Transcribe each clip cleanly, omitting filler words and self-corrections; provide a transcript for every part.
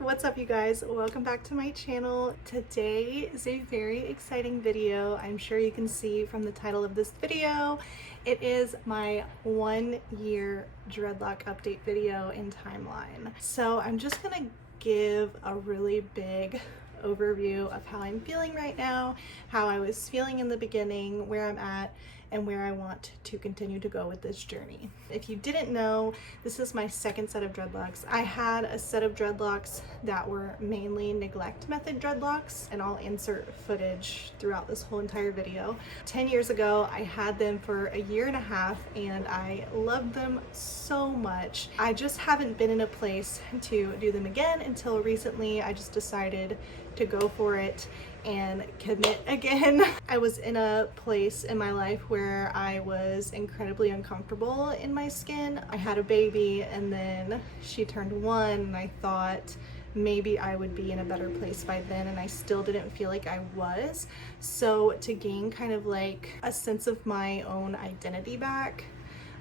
What's up, you guys? Welcome back to my channel. Today is a very exciting video. I'm sure you can see from the title of this video. It is my 1-year dreadlock update video and timeline. So I'm just gonna give a really big overview of how I'm feeling right now, how I was feeling in the beginning, where I'm at, and where I want to continue to go with this journey. If you didn't know, this is my second set of dreadlocks. I had a set of dreadlocks that were mainly neglect method dreadlocks, and I'll insert footage throughout this whole entire video. 10 years ago, I had them for a year and a half, and I loved them so much. I just haven't been in a place to do them again until recently. I just decided to go for it and commit again. I was in a place in my life where I was incredibly uncomfortable in my skin. I had a baby and then she turned 1, and I thought maybe I would be in a better place by then, and I still didn't feel like I was. So to gain kind of like a sense of my own identity back,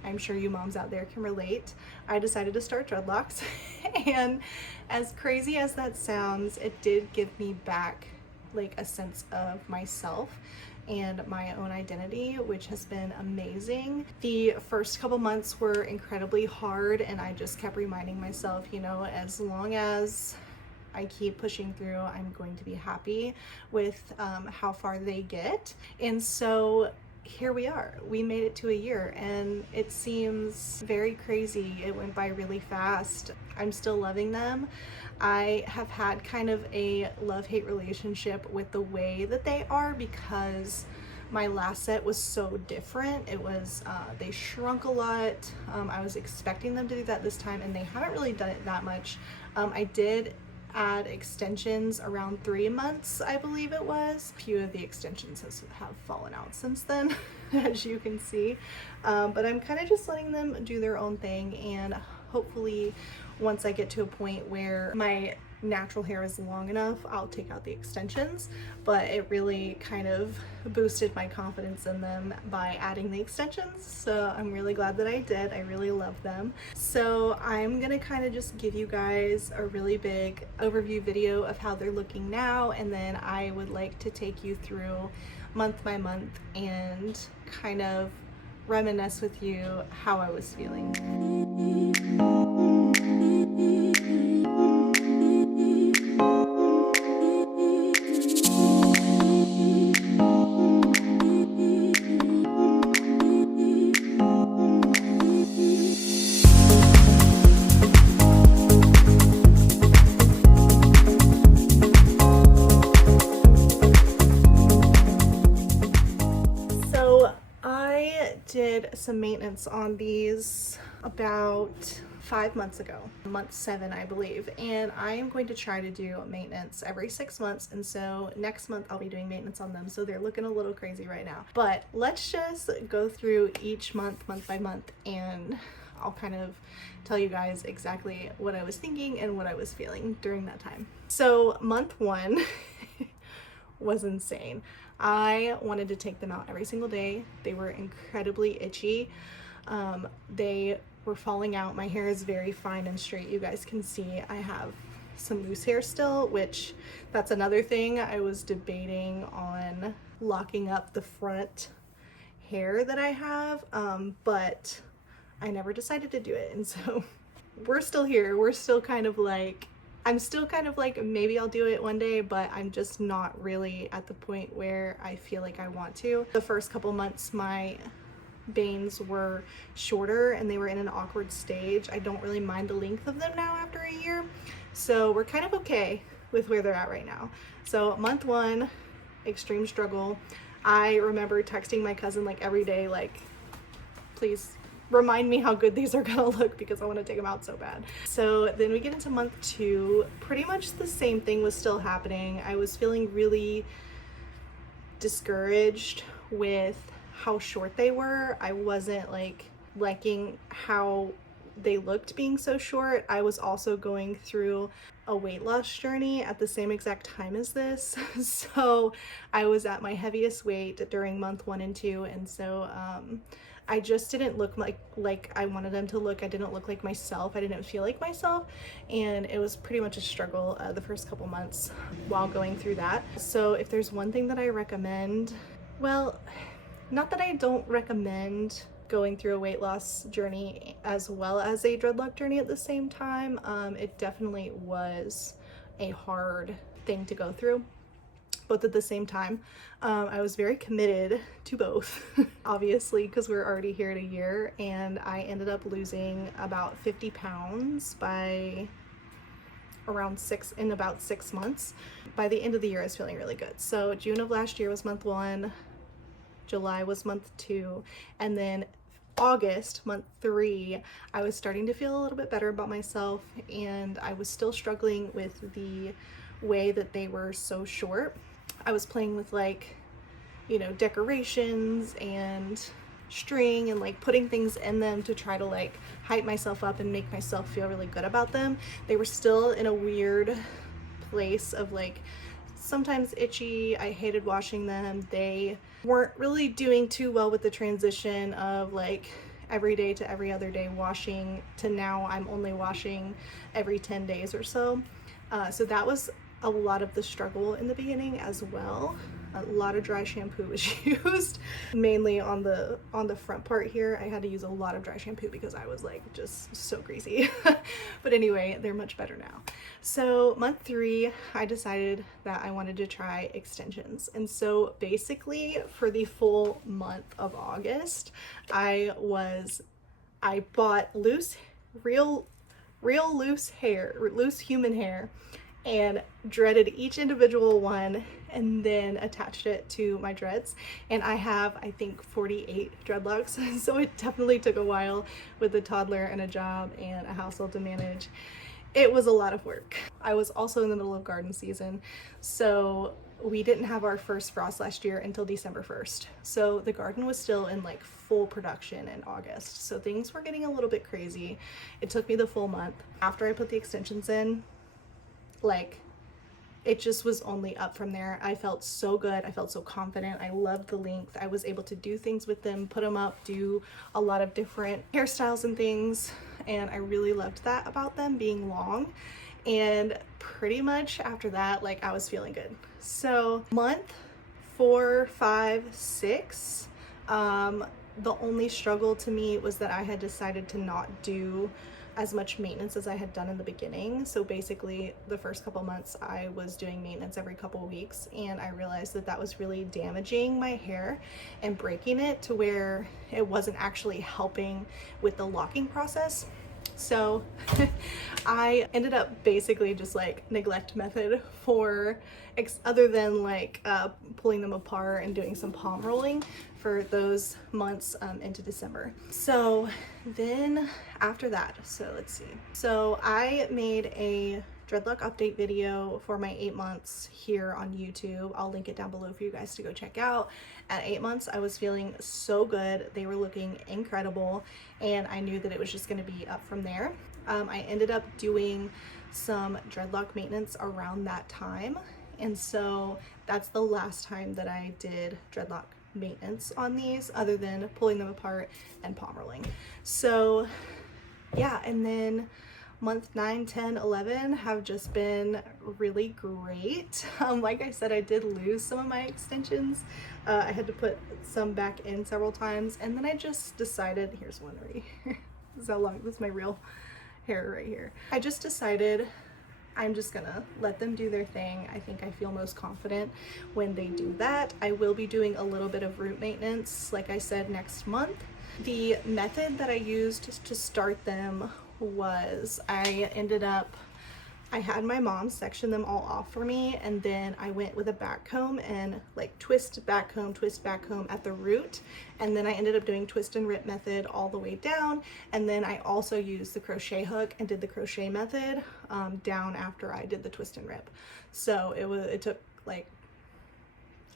I'm sure you moms out there can relate, I decided to start dreadlocks. And as crazy as that sounds, it did give me back like a sense of myself and my own identity, which has been amazing. The first couple months were incredibly hard, and I just kept reminding myself, you know, as long as I keep pushing through, I'm going to be happy with how far they get. And so here we are. We made it to a year, and it seems very crazy. It went by really fast. I'm still loving them. I have had kind of a love-hate relationship with the way that they are, because my last set was so different. It was, they shrunk a lot. I was expecting them to do that this time, and they haven't really done it that much. I did add extensions around 3 months, I believe it was. A few of the extensions have fallen out since then, as you can see. But I'm kind of just letting them do their own thing, and hopefully once I get to a point where my natural hair is long enough, I'll take out the extensions. But it really kind of boosted my confidence in them by adding the extensions, so I'm really glad that I did. I really love them. So I'm gonna kind of just give you guys a really big overview video of how they're looking now, and then I would like to take you through month by month and kind of reminisce with you how I was feeling. Did some maintenance on these about 5 months ago, month 7 I believe, and I am going to try to do maintenance every 6 months, and so next month I'll be doing maintenance on them. So they're looking a little crazy right now, but let's just go through each month by month, and I'll kind of tell you guys exactly what I was thinking and what I was feeling during that time. So month 1 was insane. I wanted to take them out every single day. They were incredibly itchy. They were falling out. My hair is very fine and straight. You guys can see I have some loose hair still, which that's another thing. I was debating on locking up the front hair that I have, but I never decided to do it. And so we're still here. We're still kind of like, I'm still kind of like, maybe I'll do it one day, but I'm just not really at the point where I feel like I want to. The first couple months, my bangs were shorter and they were in an awkward stage. I don't really mind the length of them now after a year. So we're kind of okay with where they're at right now. So month 1, extreme struggle. I remember texting my cousin like every day, like, please remind me how good these are gonna look because I want to take them out so bad. So then we get into month 2. Pretty much the same thing was still happening. I was feeling really discouraged with how short they were. I wasn't like liking how they looked being so short. I was also going through a weight loss journey at the same exact time as this. So I was at my heaviest weight during month 1 and 2, and so I just didn't look like I wanted them to look. I didn't look like myself. I didn't feel like myself, and it was pretty much a struggle the first couple months while going through that. So if there's one thing that I recommend, well, not that I don't recommend going through a weight loss journey as well as a dreadlock journey at the same time. It definitely was a hard thing to go through, both at the same time. I was very committed to both, obviously, because we're already here at a year, and I ended up losing about 50 pounds by about 6 months. By the end of the year, I was feeling really good. So June of last year was month 1, July was month 2, and then August, month 3, I was starting to feel a little bit better about myself, and I was still struggling with the way that they were so short. I was playing with, like, you know, decorations and string and like putting things in them to try to like hype myself up and make myself feel really good about them. They were still in a weird place of like sometimes itchy. I hated washing them. They weren't really doing too well with the transition of like every day to every other day washing to now I'm only washing every 10 days or so. So that was a lot of the struggle in the beginning as well. A lot of dry shampoo was used, mainly on the front part here. I had to use a lot of dry shampoo because I was like just so greasy. But anyway, they're much better now. So month 3, I decided that I wanted to try extensions. And so basically for the full month of August, I bought real loose human hair, and dreaded each individual one and then attached it to my dreads. And I have, I think, 48 dreadlocks. So it definitely took a while with a toddler and a job and a household to manage. It was a lot of work. I was also in the middle of garden season, so we didn't have our first frost last year until December 1st. So the garden was still in like full production in August. So things were getting a little bit crazy. It took me the full month. After I put the extensions in, like, it just was only up from there. I felt so good. I felt so confident. I loved the length. I was able to do things with them, put them up, do a lot of different hairstyles and things. And I really loved that about them being long. And pretty much after that, like, I was feeling good. So month 4, 5, 6, the only struggle to me was that I had decided to not do as much maintenance as I had done in the beginning. So basically the first couple months I was doing maintenance every couple weeks, and I realized that that was really damaging my hair and breaking it to where it wasn't actually helping with the locking process. So I ended up basically just like neglect method for other than like pulling them apart and doing some palm rolling for those months into December. So then after that, so let's see. So I made a dreadlock update video for my 8 months here on YouTube. I'll link it down below for you guys to go check out. At 8 months, I was feeling so good. They were looking incredible, and I knew that it was just going to be up from there. I ended up doing some dreadlock maintenance around that time, and so that's the last time that I did dreadlock maintenance on these, other than pulling them apart and palm rolling. So yeah, and then month 9, 10, 11 have just been really great. Like I said, I did lose some of my extensions. I had to put some back in several times, and then I just decided, here's one right here. This is how long, this is my real hair right here. I just decided I'm just gonna let them do their thing. I think I feel most confident when they do that. I will be doing a little bit of root maintenance, like I said, next month. The method that I used to start them was I had my mom section them all off for me, and then I went with a back comb and like twist back comb at the root, and then I ended up doing twist and rip method all the way down, and then I also used the crochet hook and did the crochet method down after I did the twist and rip. So it took like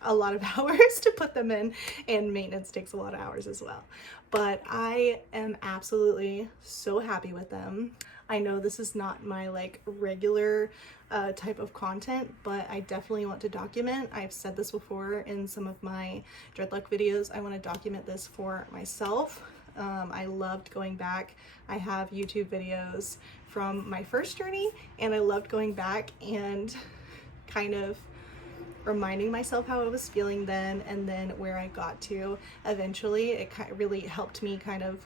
a lot of hours to put them in, and maintenance takes a lot of hours as well. But I am absolutely so happy with them. I know this is not my like regular type of content, but I definitely want to document. I've said this before in some of my dreadlock videos. I want to document this for myself. I loved going back. I have YouTube videos from my first journey, and I loved going back and kind of reminding myself how I was feeling then, and then where I got to eventually. It really helped me kind of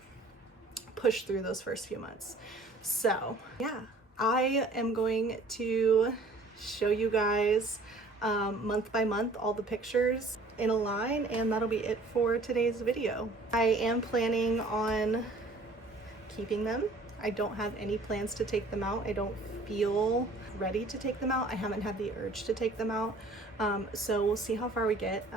push through those first few months. So yeah, I am going to show you guys month by month all the pictures in a line, and that'll be it for today's video. I am planning on keeping them. I don't have any plans to take them out. I don't feel ready to take them out. I haven't had the urge to take them out. So we'll see how far we get.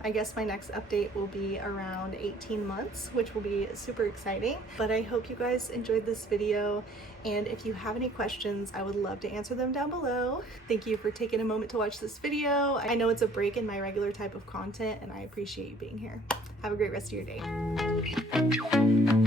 I guess my next update will be around 18 months, which will be super exciting. But I hope you guys enjoyed this video, and if you have any questions, I would love to answer them down below. Thank you for taking a moment to watch this video. I know it's a break in my regular type of content, and I appreciate you being here. Have a great rest of your day.